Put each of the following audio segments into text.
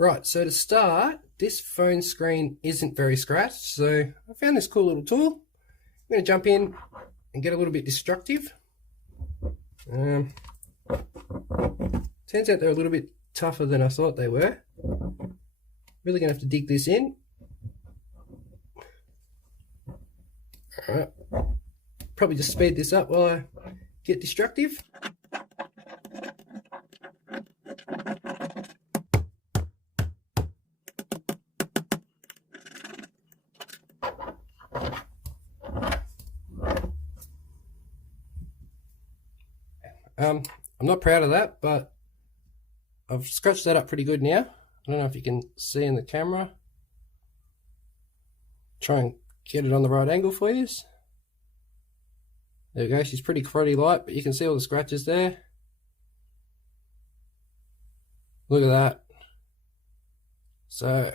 Right, so to start, this phone screen isn't very scratched, so I found this cool little tool. I'm going to jump in and get a little bit destructive. Turns out they're a little bit tougher than I thought they were. Really going to have to dig this in. Alright, probably just speed this up while I get destructive. I'm not proud of that, but I've scratched that up pretty good now. I don't know if you can see in the camera. Try and get it on the right angle for you. There we go, she's pretty cruddy light, but you can see all the scratches there. Look at that. So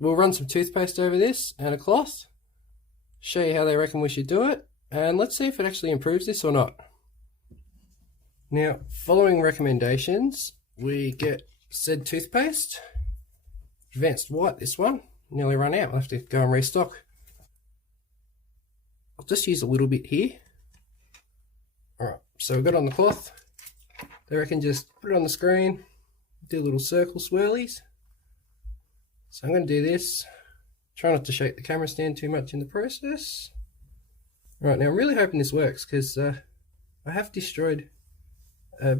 we'll run some toothpaste over this and a cloth, show you how they reckon we should do it, and let's see if it actually improves this or not. Now, following recommendations, we get said toothpaste, Advanced White, this one, nearly run out, I'll have to go and restock. I'll just use a little bit here. Alright, so we've got it on the cloth. They reckon just put it on the screen, do little circle swirlies. So I'm going to do this, try not to shake the camera stand too much in the process. Right, now I'm really hoping this works because I have destroyed a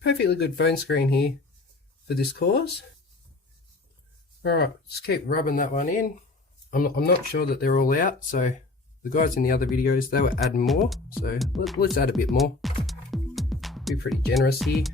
perfectly good phone screen here for this cause. Alright, just keep rubbing that one in. I'm not sure that they're all out, so the guys in the other videos, they were adding more, so let's add a bit more. Be pretty generous here.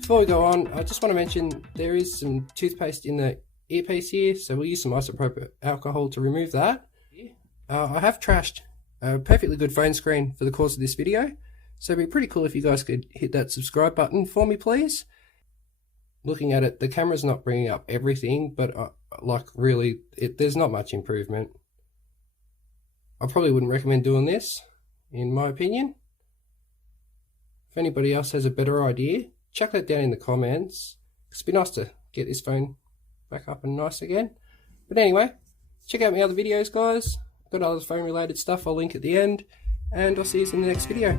Before we go on, I just want to mention there is some toothpaste in the earpiece here, so we'll use some isopropyl alcohol to remove that. I have trashed a perfectly good phone screen for the course of this video, so it'd be pretty cool if you guys could hit that subscribe button for me, please. Looking at it, the camera's not bringing up everything, but like really, there's not much improvement. I probably wouldn't recommend doing this, in my opinion. If anybody else has a better idea, chuck that down in the comments. It'd be nice to get this phone back up and nice again. But anyway, check out my other videos, guys. Got other phone related stuff I'll link at the end, and I'll see you in the next video.